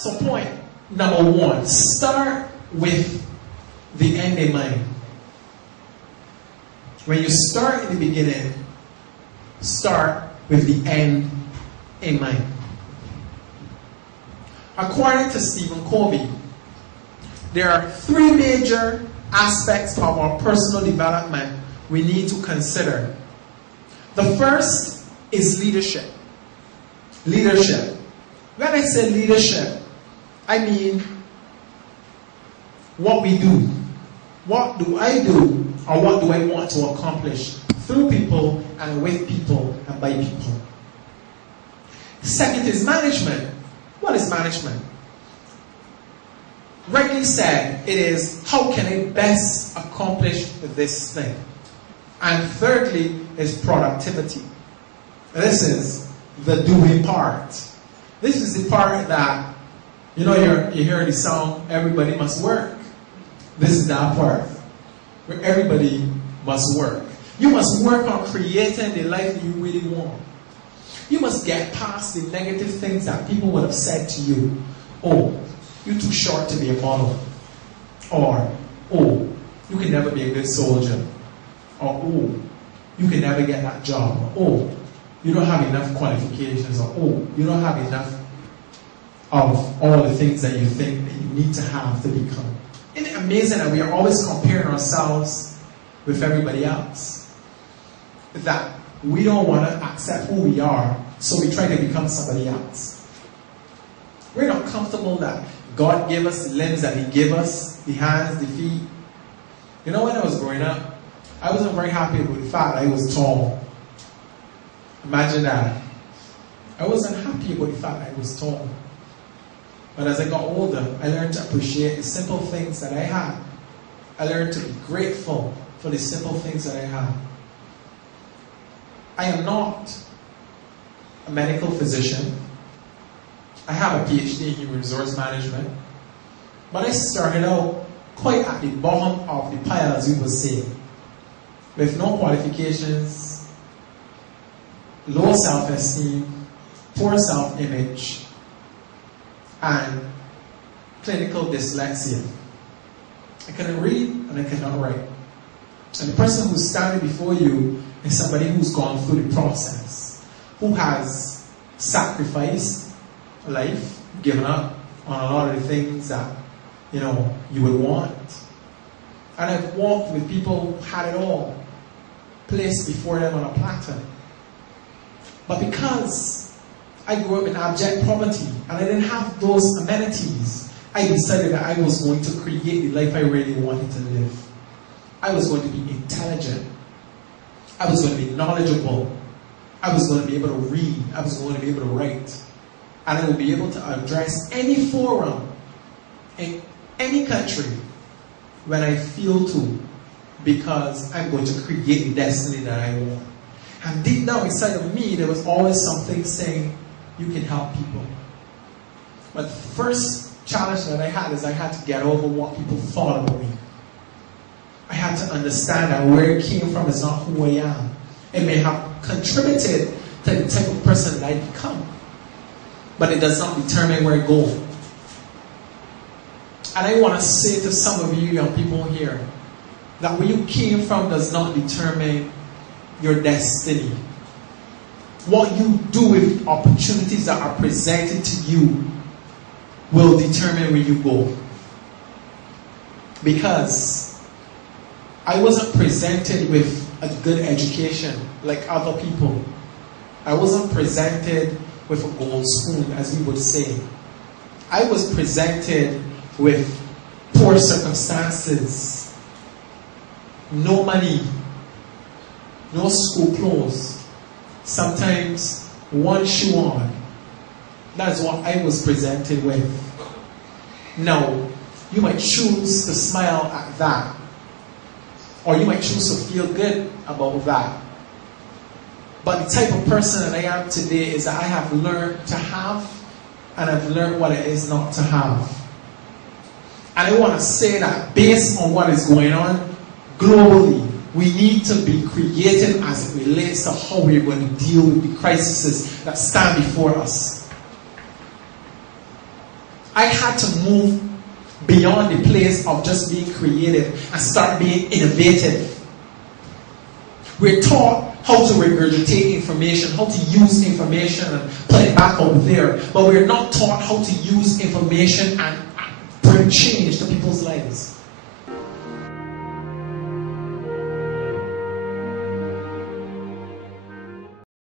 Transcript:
So point number one, start with the end in mind. When you start in the beginning, start with the end in mind. According to Stephen Covey, there are three major aspects of our personal development we need to consider. The first is leadership. Leadership. When I say leadership, I mean what we do. What do I do, or what do I want to accomplish through people and with people and by people? Second is management. What is management? Rightly said, it is how can I best accomplish this thing? And thirdly is productivity. This is the doing part. This is the part that, you hear the song, everybody must work. This is that part where everybody must work. You must work on creating the life that you really want. You must get past the negative things that people would have said to you. Oh, you're too short to be a model. Or, oh, you can never be a good soldier. Or, oh, you can never get that job. Or, oh, you don't have enough qualifications. Or, oh, you don't have enough of all the things that you think that you need to have to become. Isn't it amazing that we are always comparing ourselves with everybody else? That we don't want to accept who we are, so we try to become somebody else. We're not comfortable that God gave us the limbs that He gave us, the hands, the feet. When I was growing up, I wasn't very happy with the fact that I was tall. Imagine that. I wasn't happy with the fact that I was tall. But as I got older, I learned to appreciate the simple things that I had. I learned to be grateful for the simple things that I had. I am not a medical physician. I have a PhD in human resource management. But I started out quite at the bottom of the pile, as we would say, with no qualifications, low self-esteem, poor self-image, and clinical dyslexia. I cannot read and I cannot write. And the person who's standing before you is somebody who's gone through the process, who has sacrificed life, given up on a lot of the things that you would want. And I've walked with people who had it all placed before them on a platter. But because I grew up in abject poverty and I didn't have those amenities, I decided that I was going to create the life I really wanted to live. I was going to be intelligent. I was going to be knowledgeable. I was going to be able to read. I was going to be able to write. And I will be able to address any forum in any country when I feel to, because I'm going to create the destiny that I want. And deep down inside of me, there was always something saying, you can help people. But the first challenge that I had is I had to get over what people thought about me. I had to understand that where it came from is not who I am. It may have contributed to the type of person that I become, but it does not determine where I go. And I want to say to some of you young people here, that where you came from does not determine your destiny. What you do with opportunities that are presented to you will determine where you go. Because I wasn't presented with a good education like other people. I wasn't presented with a gold spoon, as we would say. I was presented with poor circumstances, no money, no school clothes, sometimes one shoe on. That's what I was presented with. Now, you might choose to smile at that, or you might choose to feel good about that. But the type of person that I am today is that I have learned to have, and I've learned what it is not to have. And I want to say that based on what is going on globally, we need to be creative as it relates to how we're going to deal with the crises that stand before us. I had to move beyond the place of just being creative and start being innovative. We're taught how to regurgitate information, how to use information and put it back out there, but we're not taught how to use information and bring change to